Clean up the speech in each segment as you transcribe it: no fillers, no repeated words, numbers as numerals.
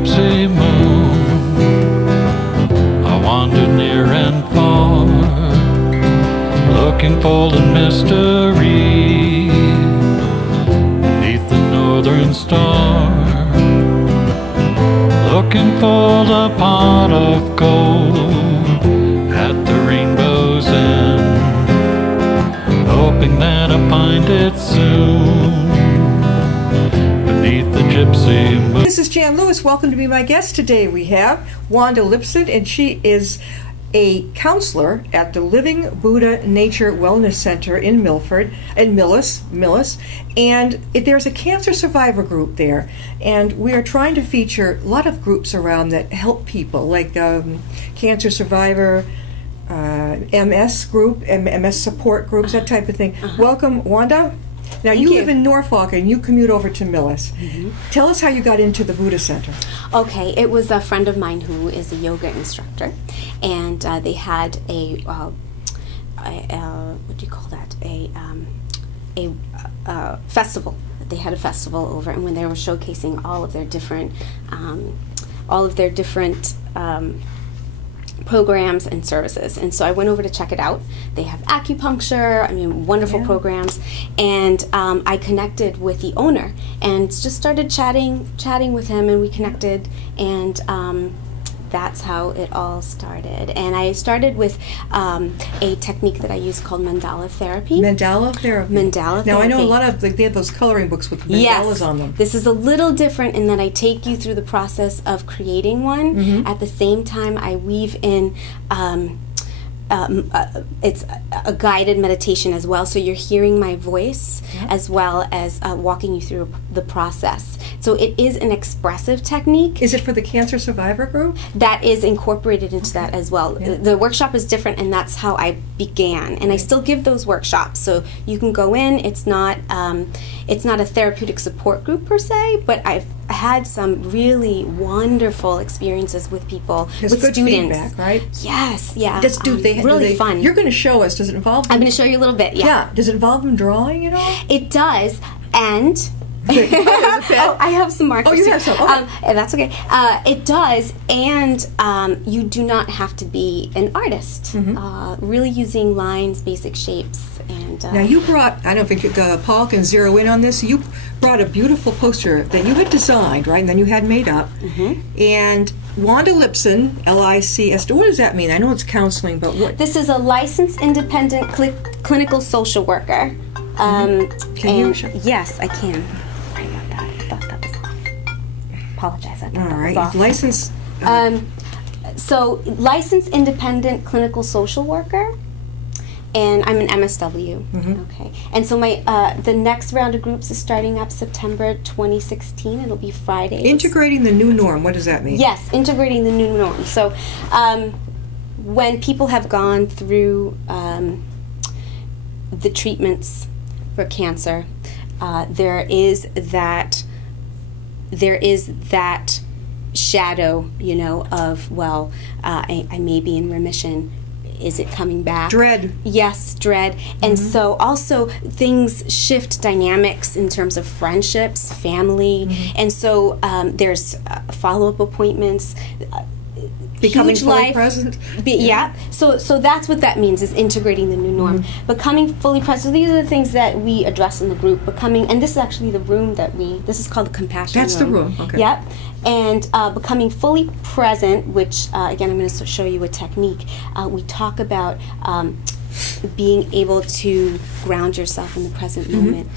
gypsy moon, I wandered near and far, looking for the mystery beneath the northern star, looking for the pot of gold at the rainbow's end, hoping that I find it soon beneath the gypsy moon. This is Jan Lewis. Welcome to be my guest today. We have Wanda Lipton, and she is a counselor at the Living Buddha Nature Wellness Center in Milford, in Millis, and there's a cancer survivor group there, and we are trying to feature a lot of groups around that help people, like cancer survivor, MS group, MS support groups, that type of thing. Welcome, Wanda. Now, you live in Norfolk and you commute over to Millis. Tell us how you got into the Buddha Center. Okay, it was a friend of mine who is a yoga instructor, and they had a what do you call that? A festival. They had a festival over, and when they were showcasing all of their different programs and services, and so I went over to check it out. They have acupuncture, I mean, wonderful programs, and I connected with the owner and just started chatting with him, and we connected, and that's how it all started. And I started with a technique that I use called mandala therapy. Mandala therapy. Now, I know a lot of, like, they have those coloring books with mandalas on them. This is a little different in that I take you through the process of creating one. At the same time, I weave in it's a guided meditation as well, so you're hearing my voice as well as walking you through the process. So it is an expressive technique. Is it for the cancer survivor group? That is incorporated into that as well. The workshop is different, and that's how I began. And I still give those workshops, so you can go in. It's not a therapeutic support group per se, but I've had some really wonderful experiences with people, with good students. Feedback, right? Yes, yeah. Really fun. You're going to show us. Does it involve them? I'm going to show you a little bit, yeah. Does it involve them drawing at all? It does, and oh, I have some markers. Oh, you have some. Okay. That's okay. It does, and you do not have to be an artist. Really using lines, basic shapes, and now you brought. I don't think Paul can zero in on this. You brought a beautiful poster that you had designed, right, and then you had made up, and Wanda Lipton, L-I-C-S. What does that mean? I know it's counseling, but what? This is a licensed independent clinical social worker. Can you show? Yes, I can. Sorry about that. I thought that was off. Apologize. I thought that was off. Licensed. So, licensed independent clinical social worker, and I'm an MSW. Okay, and so my the next round of groups is starting up September 2016. It'll be Fridays. Integrating the new norm. What does that mean? Yes, integrating the new norm. So, when people have gone through the treatments for cancer, there is that shadow, you know, of, well, I may be in remission. Is it coming back? Dread. Yes, dread. And so also things shift dynamics in terms of friendships, family, and so there's follow-up appointments. Becoming fully present. Yeah. So that's what that means, is integrating the new norm. Becoming fully present. So these are the things that we address in the group. And this is actually the room that this is called the compassion room. That's the room, okay. Yep. And becoming fully present, which, again, I'm going to show you a technique. We talk about being able to ground yourself in the present moment.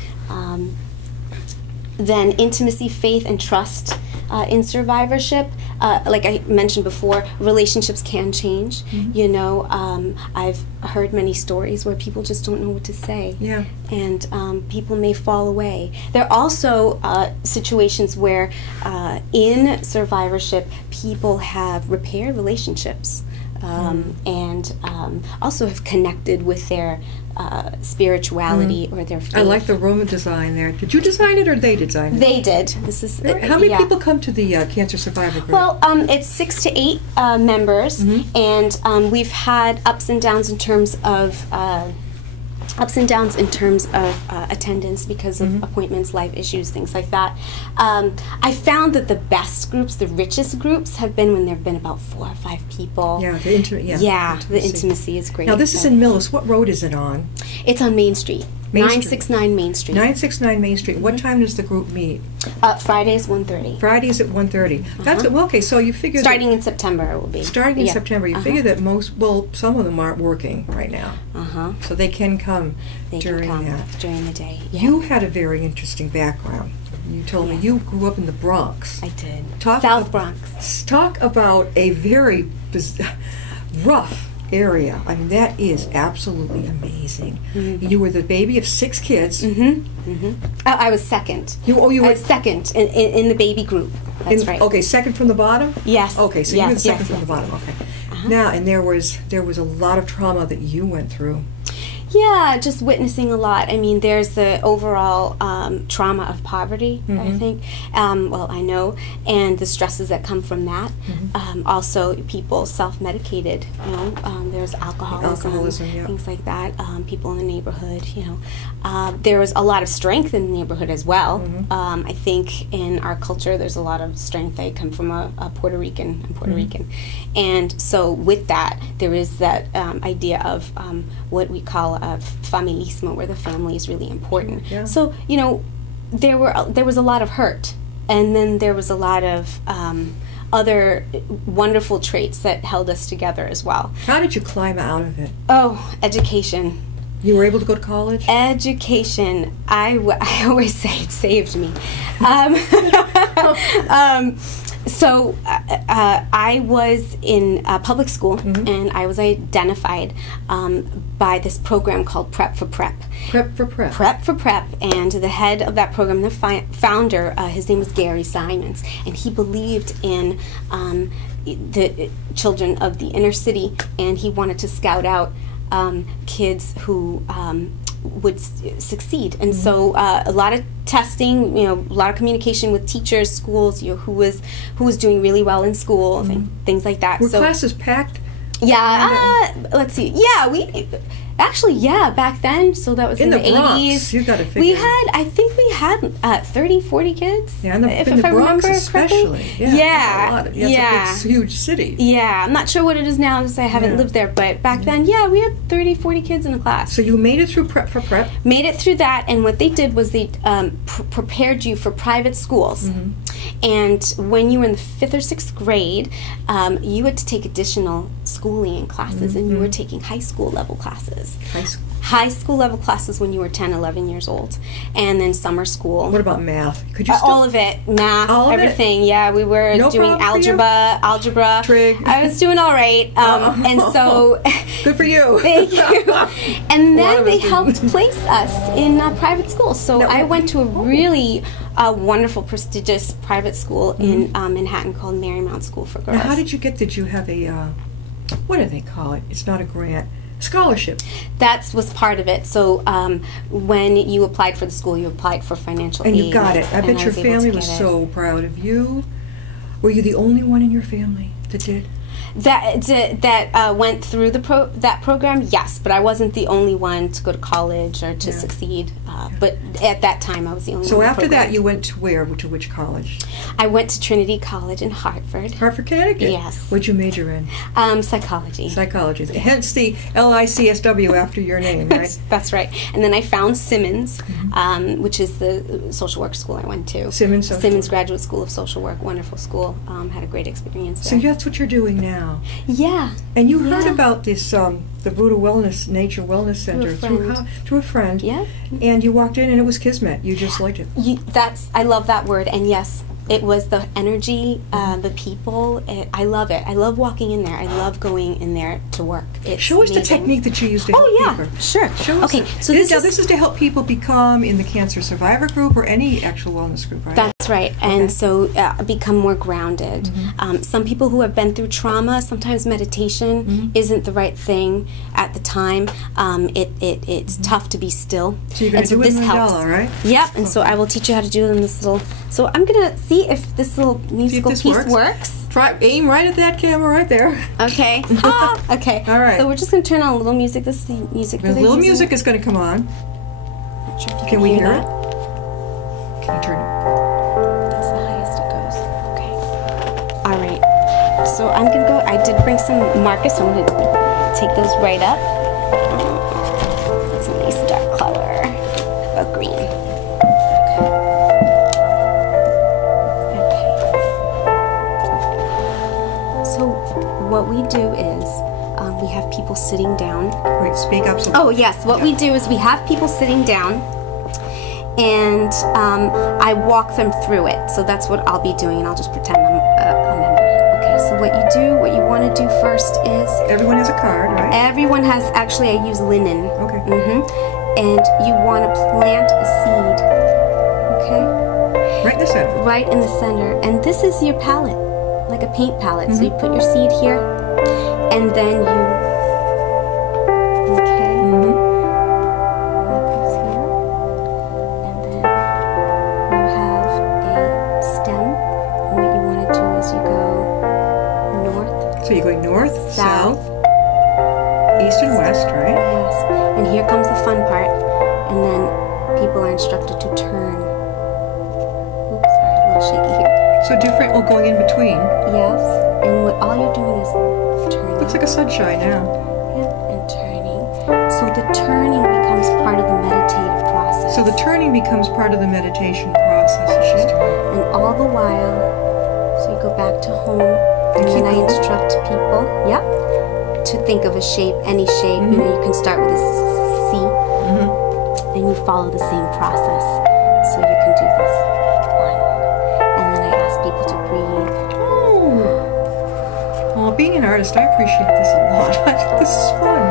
Then intimacy, faith, and trust in survivorship. Like I mentioned before, relationships can change. You know, I've heard many stories where people just don't know what to say. Yeah. And people may fall away. There are also situations where in survivorship, people have repaired relationships. And also have connected with their spirituality or their faith. I like the room design there. Did you design it or they designed it? They did. This is how many people come to the cancer survivor group? Well, it's 6 to 8 members, and we've had ups and downs in terms of ups and downs in terms of attendance because of appointments, life issues, things like that. I found that the best groups, the richest groups, have been when there have been about 4 or 5 people. Yeah, the intimacy is great. Now, this is in Millis. What road is it on? It's on Main Street. Main 969 Main Street. 969 Main Street. What time does the group meet? Fridays, 1:30. Fridays at 1:30. That's well, okay. So you figure starting in September it will be. Starting in September, you figure that some of them aren't working right now. So they can come during the day. Yeah. You had a very interesting background. You told me you grew up in the Bronx. I did. Bronx. Talk about a very rough area. I mean, that is absolutely amazing. You were the baby of 6 kids. I was second. I was second in the baby group. That's right. Okay, second from the bottom? Yes. Okay, so you were second from the bottom. Okay. Now, and there was a lot of trauma that you went through. Yeah, just witnessing a lot. I mean, there's the overall trauma of poverty, I think. Well, I know, and the stresses that come from that. Also, people self-medicated. You know, there's alcoholism, things like that. People in the neighborhood. You know, there was a lot of strength in the neighborhood as well. I think in our culture, there's a lot of strength. I come from a Puerto Rican. I'm Puerto Rican, and so with that, there is that idea of what we call familismo, where the family is really important. So, you know, there was a lot of hurt, and then there was a lot of other wonderful traits that held us together as well. How did you climb out of it? Oh, education. You were able to go to college? Education. I always say it saved me. So I was in public school, and I was identified by this program called Prep for Prep. Prep for Prep. Prep for Prep, and the head of that program, the founder, his name was Gary Simons, and he believed in the children of the inner city, and he wanted to scout out kids who would succeed, and so a lot of testing, you know, a lot of communication with teachers, schools, you know, who was doing really well in school, things like that. Were classes packed? Yeah, let's see. Yeah, back then, so that was in the Bronx, 80s. You got to figure. I think we had 30, 40 kids. Yeah, in the Bronx especially. Yeah. It's a huge city. Yeah, I'm not sure what it is now because I haven't lived there, but back then, we had 30, 40 kids in a class. So you made it through Prep for Prep? Made it through that, and what they did was they prepared you for private schools. And when you were in the 5th or 6th grade, you had to take additional schooling and classes, and you were taking high school level classes. High school level classes when you were 10, 11 years old, and then summer school. What about math? Could you all of it, math, everything. Yeah, we were doing algebra, trig. I was doing all right, and so good for you. Thank you. And then they helped place us in private schools. So I went to a really wonderful, prestigious private school in Manhattan called Marymount School for Girls. Now, how did you get? Did you have a what do they call it? It's not a grant. Scholarship. That was part of it. So when you applied for the school, you applied for financial aid. And you got it. I bet your family was so proud of you. Were you the only one in your family that did? That went through that program, yes, but I wasn't the only one to go to college or to succeed. But at that time, I was the only one. So after that, you went to where? To which college? I went to Trinity College in Hartford. Hartford, Connecticut? Yes. What'd you major in? Psychology. Psychology. Hence the LICSW after your name, right? That's right. And then I found Simmons, which is the social work school I went to. Simmons Graduate School of Social Work. Wonderful school. Had a great experience there. So that's what you're doing now. Yeah. And you heard about this, the Budah Nature Wellness Center through a friend. Yeah. And you walked in and it was kismet. You just liked it. I love that word. And yes, it was the energy, the people. I love it. I love walking in there. I love going in there to work. Show us the technique that you used to help people. Sure. Show us. Okay. So this is to help people become in the cancer survivor group or any actual wellness group, right? That's right. And so become more grounded. Some people who have been through trauma, sometimes meditation isn't the right thing at the time. It's tough to be still. So you're going to do it in Mandela, right? Yep. And so I will teach you how to do it in this little. So I'm going to see if this little musical piece works. Aim right at that camera right there. Okay. Okay. All right. So we're just going to turn on a little music. This is the music. The little music is going to come on. Not sure if you Can we hear that. it? Can you turn it? That's the highest it goes. Okay. All right. So I'm going to go. I did bring some markers, so I'm going to take those right up. That's a nice dark color. About green. What we do is we have people sitting down. Wait, speak up. Oh yes, what we do is we have people sitting down, and I walk them through it. So that's what I'll be doing, and I'll just pretend I'm a member. Okay, so what you want to do first is... Everyone has a card, right? Everyone has, actually I use linen. Okay. And you want to plant a seed, okay? Right in the center. Right in the center. And this is your palette. Like a paint palette. So you put your seed here, and then you, okay, like this here, and then you have a stem, and what you want to do is you go north. So you're going north, South, east, and west, right? Yes. And here comes the fun part, and then people are instructed to turn. Oops, sorry, a little shaky here. So different, going in between. Yes, and what all you're doing is turning. Looks like a sunshine now. Yeah, and turning. So the turning becomes part of the meditative process. So the turning becomes part of the meditation process. And all the while, so you go back to home, and then I instruct people, to think of a shape, any shape. You know, you can start with a C, and you follow the same process. So you can do this. People to breathe. Well, being an artist, I appreciate this a lot. This is fun.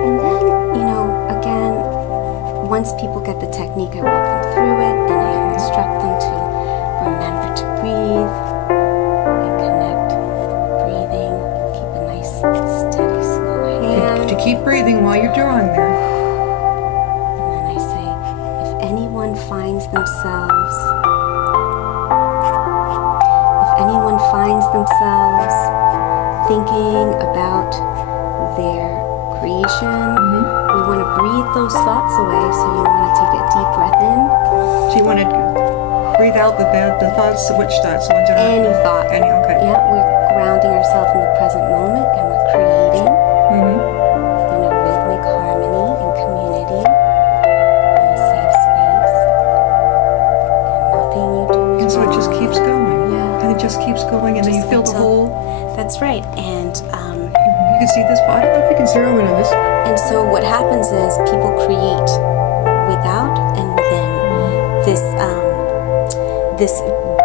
And then, again, once people get the technique, I walk them through it, and I instruct them to remember to breathe and connect, breathing, keep a nice, steady, slow hand. To keep breathing while you're drawing there. And then I say, if anyone finds themselves thinking about their creation, we want to breathe those thoughts away, so you want to take a deep breath in. So you want to breathe out the thoughts, which thoughts? Any thought. Okay. Yeah, we're grounding ourselves in the present moment, and we're creating in a rhythmic harmony and community, in a safe space, and nothing you do is And so it just keeps going. Yeah. And it just keeps going, and then you fill the hole. That's right, and you can see this. I don't know if you can zero in on this. And so what happens is people create without and within this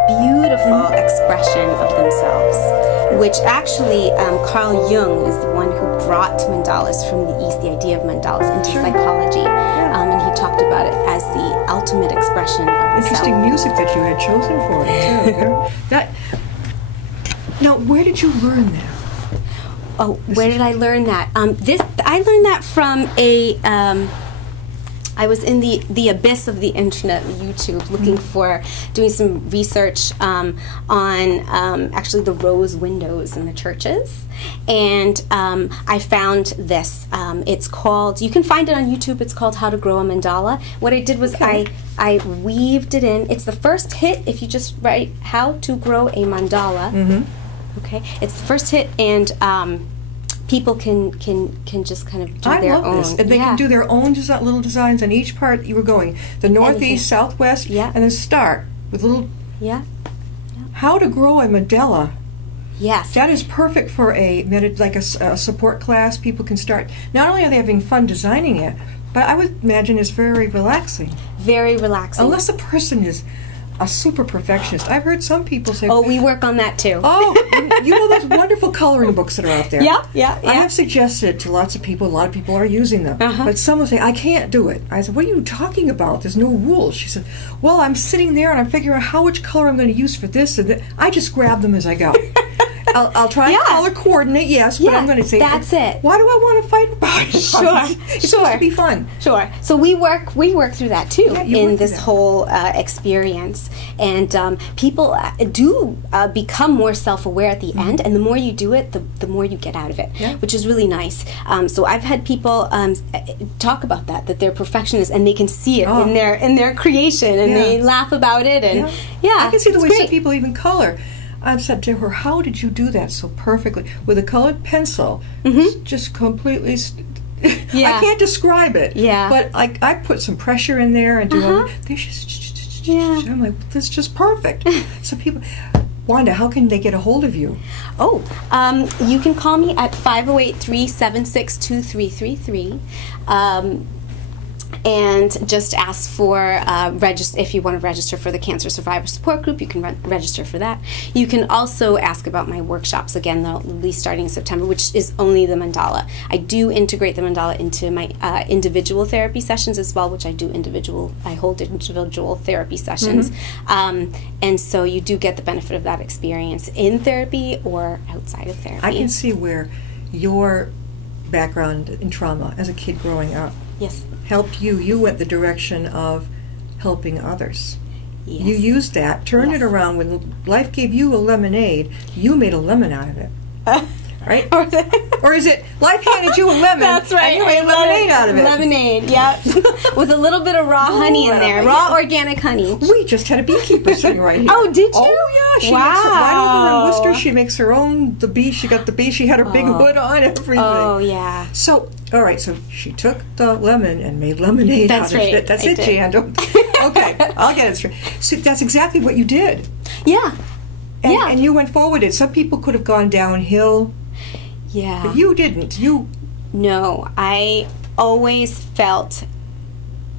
beautiful expression of themselves, which actually Carl Jung is the one who brought mandalas from the East, the idea of mandalas, into psychology, and he talked about it as the ultimate expression of the Interesting self. music that you had chosen for it too. Now, where did you learn that? Oh, where did I learn that? I learned that from I was in the abyss of the internet, YouTube, looking for, doing some research on actually the rose windows in the churches, and I found this. It's called, you can find it on YouTube, it's called How to Grow a Mandala. What I did was I weaved it in. It's the first hit if you just write How to Grow a Mandala. Okay, it's the first hit, and people can just kind of do their own. I love this. And they can do their own little designs on each part. You were going the northeast, southwest, and then start with little. How to grow a mandala. Yes. That is perfect for a support class. People can start. Not only are they having fun designing it, but I would imagine it's very relaxing. Very relaxing. Unless a person is a super perfectionist. I've heard some people say, "Oh, we work on that too." Oh, you know those wonderful coloring books that are out there. Yeah. I have suggested it to lots of people. A lot of people are using them. But some will say, "I can't do it." I said, "What are you talking about? There's no rules." She said, "Well, I'm sitting there and I'm figuring out which color I'm going to use for this and that. I just grab them as I go." I'll try Yeah. and color coordinate, yes, but Yeah, I'm going to say, that's it. Why do I want to fight about it? Sure, It's supposed to be fun. Sure. So we work through that too Yeah, you work in through this that. whole experience, and people do become more self-aware at the end, and the more you do it, the more you get out of it, Yeah. which is really nice. So I've had people talk about that they're perfectionists, and they can see it in their creation, and Yeah. they laugh about it, and I can see the it's way great. some people even color. I've said to her, how did you do that so perfectly? With a colored pencil, it's just completely... Yeah. I can't describe it. Yeah. But I put some pressure in there and do all they just... I'm like, this is just perfect. So people... Wanda, how can they get a hold of you? Oh, you can call me at 508-376-2333. And just ask for if you want to register for the Cancer Survivor Support Group, you can register for that. You can also ask about my workshops. Again, they'll be starting in September, which is only the mandala. I do integrate the mandala into my individual therapy sessions as well, which I hold individual therapy sessions. And so you do get the benefit of that experience in therapy or outside of therapy. I can see where your background in trauma as a kid growing up helped you. You went the direction of helping others. Yes. You used that, turned it around. When life gave you a lemonade, you made a lemon out of it. Right? Or is it life handed you a lemon? That's right. And you made lemonade out of it. Lemonade, yep. With a little bit of raw honey in there. Raw organic honey. We just had a beekeeper sitting right here. Oh, did you? Oh, yeah. She makes it right over in Worcester. She makes her own, the bee. She got the bee. She had her big hood on, everything. Oh, yeah. So, all right. So she took the lemon and made lemonade out of it. That's it, Jan. Okay. I'll get it straight. So that's exactly what you did. Yeah. And you went forward it. Some people could have gone downhill. Yeah. But you didn't. No, I always felt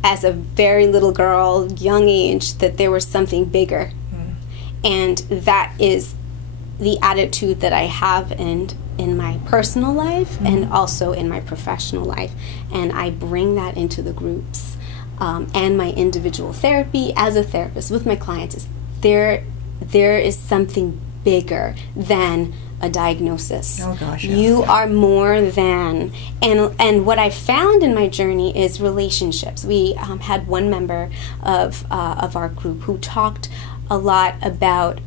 as a very little girl, young age, that there was something bigger. And that is the attitude that I have in my personal life and also in my professional life. And I bring that into the groups and my individual therapy as a therapist with my clients. There is something bigger than a diagnosis. Oh gosh, yeah. You are more than, and what I found in my journey is relationships. We had one member of our group who talked a lot about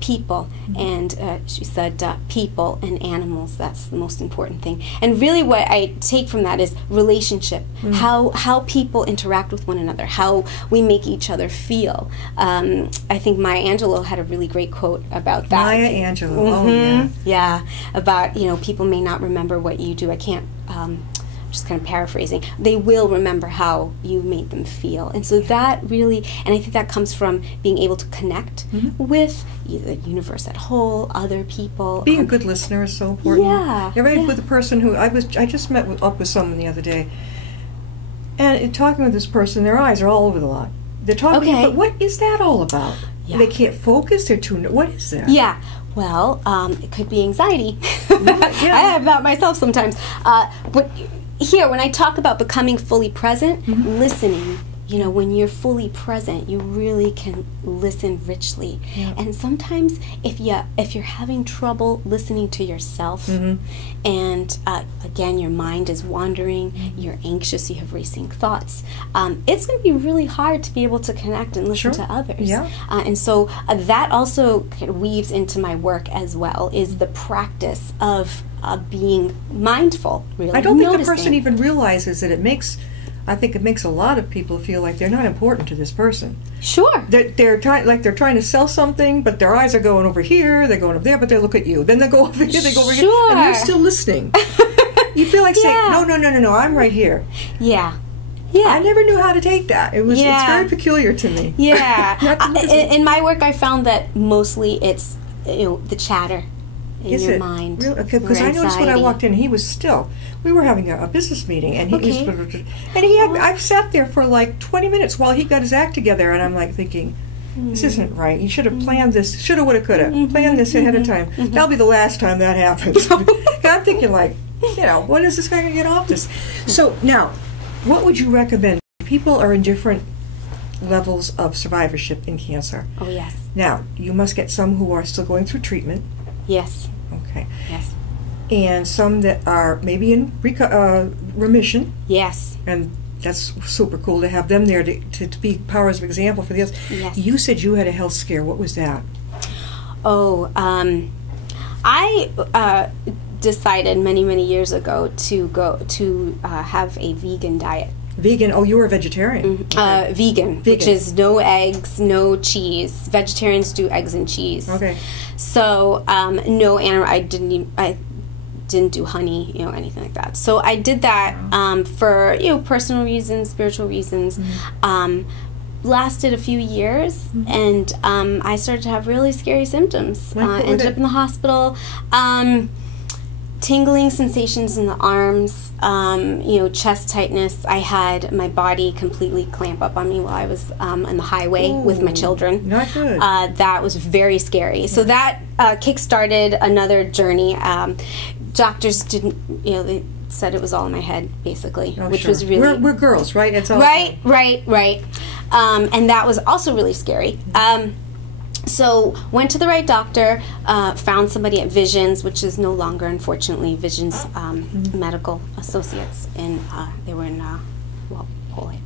people, and she said people and animals, that's the most important thing. And really what I take from that is relationship, how people interact with one another, how we make each other feel. I think Maya Angelou had a really great quote about that. Maya Angelou, oh yeah. Yeah, about, people may not remember what you do. I can't, just kind of paraphrasing, they will remember how you made them feel. And so that really, and I think that comes from being able to connect with the universe at whole, other people. Being a good listener is so important. Yeah. You're right, with a person who, I just met up with someone the other day, and in talking with this person, their eyes are all over the lot. They're talking, but what is that all about? Yeah. They can't focus, they're too, what is that? Yeah. Well, it could be anxiety. I have that myself sometimes. But here, when I talk about becoming fully present, listening, when you're fully present, you really can listen richly. Yeah. And sometimes if you're having trouble listening to yourself, and again, your mind is wandering, you're anxious, you have racing thoughts, it's going to be really hard to be able to connect and listen to others. Yeah. And so that also kind of weaves into my work as well, is the practice of being mindful, really. I don't think the person even realizes that I think it makes a lot of people feel like they're not important to this person. Sure. They're trying to sell something, but their eyes are going over here, they're going over there, but they look at you. Then they go over here, they go over here, and you're still listening. You feel like saying, no, I'm right here. Yeah. Yeah. I never knew how to take that. It's very peculiar to me. Yeah. In my work, I found that mostly it's the chatter in your mind. Really? Because I noticed when I walked in, he was still. We were having a business meeting, and I've sat there for like 20 minutes while he got his act together, and I'm like thinking, this isn't right. You should have planned this. Shoulda, woulda, coulda. Planned this ahead of time. That'll be the last time that happens. I'm thinking like, when is this guy going to get off this? So now, what would you recommend? People are in different levels of survivorship in cancer. Oh, yes. Now, you must get some who are still going through treatment. Yes. Okay. Yes. And some that are maybe in remission. Yes. And that's super cool to have them there to be powers of example for the others. Yes. You said you had a health scare. What was that? Oh, I decided many years ago to have a vegan diet. Vegan? Oh, you were a vegetarian. Okay. Vegan, which is no eggs, no cheese. Vegetarians do eggs and cheese. Okay. So no animal. I didn't do honey, anything like that. So I did that for personal reasons, spiritual reasons. Lasted a few years, and I started to have really scary symptoms. Ended up in the hospital. Tingling sensations in the arms, chest tightness. I had my body completely clamp up on me while I was on the highway with my children. Not good. That was very scary. So that kick-started another journey. Doctors didn't, they said it was all in my head, basically, which was really... We're girls, right? It's all right. And that was also really scary. So went to the right doctor, found somebody at Visions, which is no longer, unfortunately, Visions Medical Associates. They were in Wellesley.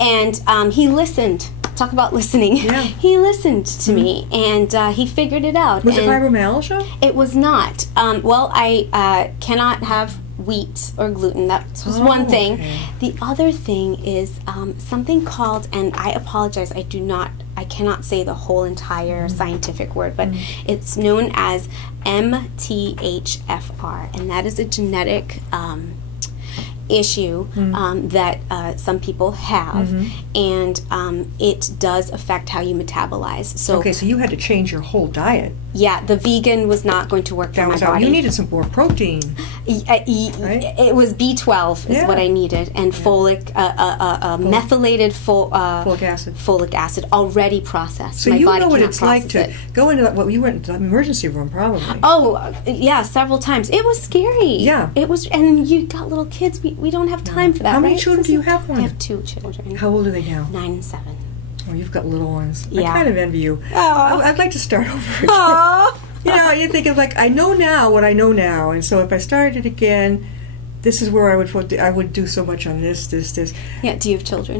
And he listened. Talk about listening. Yeah. He listened to me, and he figured it out. Was it fibromyalgia? It was not. I cannot have wheat or gluten. That was one thing. Okay. The other thing is something called, and I apologize, I cannot say the whole entire scientific word, but it's known as MTHFR, and that is a genetic issue that some people have, and it does affect how you metabolize. So so you had to change your whole diet. Yeah, the vegan was not going to work for my body. You needed some more protein. Right? It was B12 is what I needed, and folic, methylated folic acid already processed. So my you body know what cannot it's like to process it. go into that. Well, you went into the emergency room probably. Oh, yeah, several times. It was scary. Yeah. It was, and you got little kids. We don't have time for that. How many right? children do you have? I have 2 children. How old are they now? 9 and 7. Oh, you've got little ones. Yeah. I kind of envy you. Oh. I'd like to start over again. Aww. You think of I know now what I know now, and so if I started again, this is where I would do so much on this. Yeah. Do you have children?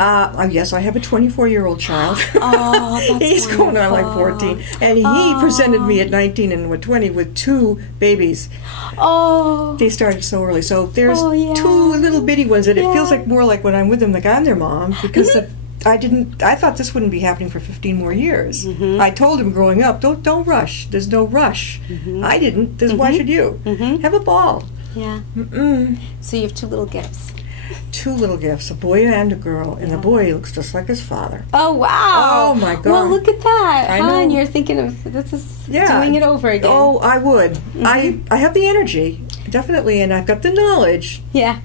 Yes, I have a 24-year-old child. Oh, that's He's going on like 14, and he presented me at 19 and 20 with 2 babies. Oh. They started so early, so there's 2 little bitty ones, and it feels like more like when I'm with them, like I'm their mom, because I thought this wouldn't be happening for 15 more years. I told him growing up, don't rush. There's no rush. I didn't. Why should you? Have a ball. Yeah. So you have 2 little gifts. 2 little gifts, a boy and a girl, and the boy looks just like his father. Oh, wow. Oh, my God. Well, look at that. I know. And you're thinking of doing it over again. Oh, I would. I have the energy, definitely, and I've got the knowledge. Yeah.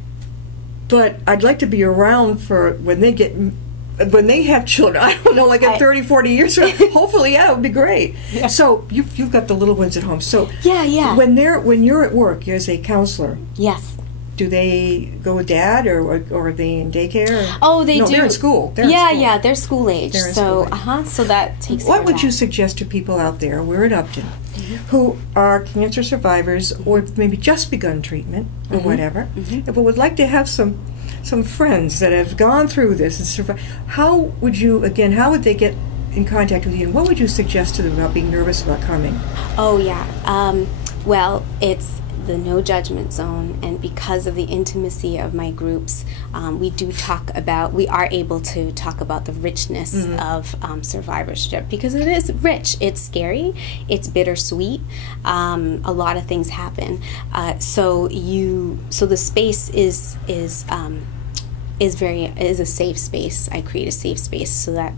But I'd like to be around for when they have children. I don't know, like in 30, 40 years from now. Hopefully, it would be great. Yeah. So you've got the little ones at home. So yeah. When you're at work as a counselor, yes. Do they go with Dad, or are they in daycare? Oh, they do. They're in school. Yeah, they're school age. They're in so, school age. So that takes. What would you suggest to people out there? We're at Upton, who are cancer survivors, or maybe just begun treatment, or whatever, but would like to have some friends that have gone through this and survived. How would they get in contact with you, and what would you suggest to them about being nervous about coming? Oh, yeah. Well, it's the no judgment zone, and because of the intimacy of my groups, we are able to talk about the richness of survivorship, because it is rich. It's scary, it's bittersweet, a lot of things happen. So the space is a safe space. I create a safe space so that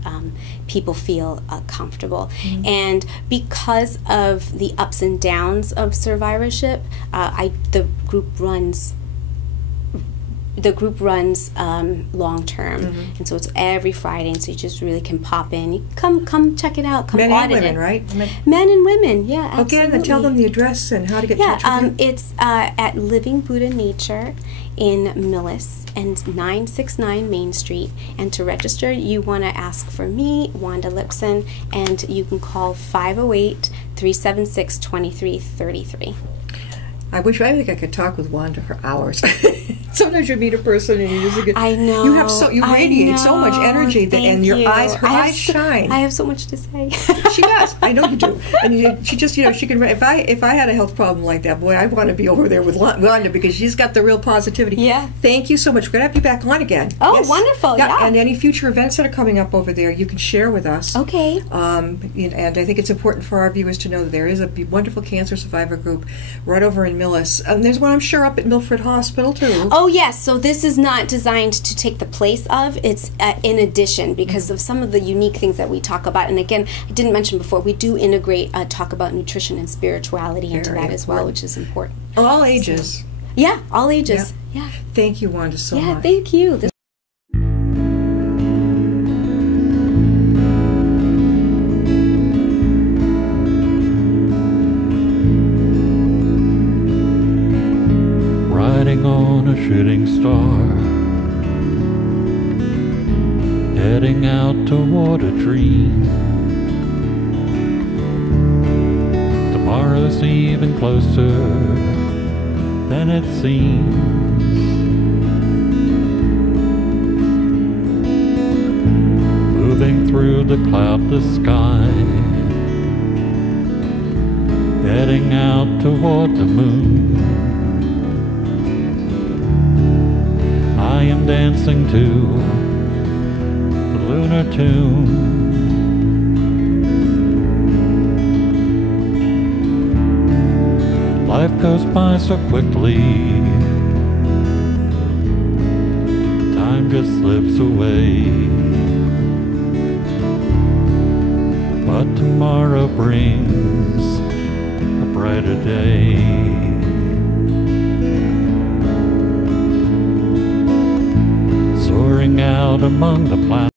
people feel comfortable. And because of the ups and downs of survivorship, the group runs the group runs long term, and so it's every Friday, and so you just really can pop in. You come check it out. Come Men audit and women, it. right? Men and women, yeah, absolutely. Okay, and tell them the address and how to get in touch with you. It's at Living Buddha Nature in Millis and 969 Main Street. And to register, you want to ask for me, Wanda Lipton, and you can call 508-376-2333. I think I could talk with Wanda for hours. Sometimes you meet a person and you just get. I know. You radiate so much energy, and your eyes, her eyes shine. I have so much to say. She does. I know you do. And she just, she can. If I had a health problem like that, boy, I want to be over there with Wanda because she's got the real positivity. Yeah. Thank you so much. We're gonna have you back on again. Oh, yes. Wonderful. Yeah. And any future events that are coming up over there, you can share with us. Okay. And I think it's important for our viewers to know that there is a wonderful cancer survivor group right over in Millis. There's one, I'm sure, up at Milford Hospital too. Oh yes, so this is not designed to take the place of, it's in addition because of some of the unique things that we talk about. And again, I didn't mention before, we do integrate talk about nutrition and spirituality into that as well, which is important. All ages. So, yeah, all ages. Yeah. Thank you, Wanda, so much. Yeah, thank you. Riding on a shooting star, heading out toward a dream. Tomorrow's even closer than it seems. Moving through the cloudless sky, heading out toward the moon. I am dancing to the lunar tune. Life goes by so quickly, time just slips away. But tomorrow brings a brighter day. Soaring out among the planets.